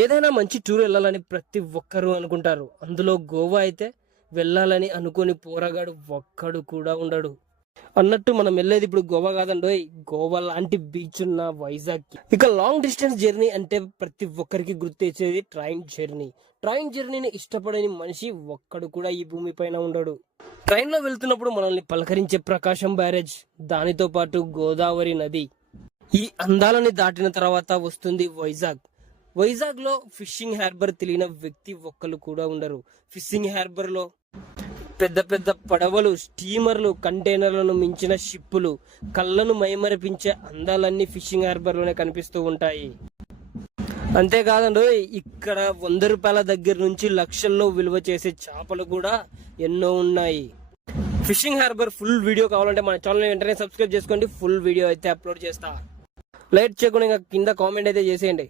ఏదైనా మంచి టూర్ వెళ్ళాలని ప్రతి ఒక్కరూ అనుకుంటారు. అందులో గోవా అయితే వెళ్ళాలని అనుకోని పోరగాడు ఒక్కడు కూడా ఉండడు. అన్నట్టు మనం వెళ్ళేది ఇప్పుడు గోవా కాదండోయ్, గోవా లాంటి బీచ్ ఉన్న వైజాగ్. ఇక లాంగ్ డిస్టెన్స్ జర్నీ అంటే ప్రతి ఒక్కరికి గుర్తొచ్చేది ట్రైన్ జర్నీ. ట్రైన్ జర్నీని ఇష్టపడని మనిషి ఒక్కడు కూడా ఈ భూమి పైన ఉండడు. ట్రైన్ లో వెళ్తున్నప్పుడు మనల్ని పలకరించే ప్రకాశం బ్యారేజ్, దానితో పాటు గోదావరి నది. ఈ అందాలని దాటిన తర్వాత వస్తుంది వైజాగ్. వైజాగ్ లో ఫిషింగ్ హార్బర్ తెలియని వ్యక్తి ఒక్కరు కూడా ఉండరు. ఫిషింగ్ హార్బర్ లో పెద్ద పెద్ద పడవలు, స్టీమర్లు, కంటైనర్లను మించిన షిప్పులు, కళ్ళను మైమరిపించే అందాలన్నీ ఫిషింగ్ హార్బర్ లోనే కనిపిస్తూ ఉంటాయి. అంతేకాదండి, ఇక్కడ 100 రూపాయల దగ్గర నుంచి లక్షల్లో విలువ చేసే చేపలు కూడా ఎన్నో ఉన్నాయి. ఫిషింగ్ హార్బర్ ఫుల్ వీడియో కావాలంటే మన ఛానల్ వెంటనే సబ్స్క్రైబ్ చేసుకోండి. ఫుల్ వీడియో అయితే అప్లోడ్ చేస్తా. లైట్ చేయకుండా కింద కామెంట్ అయితే చేసేయండి.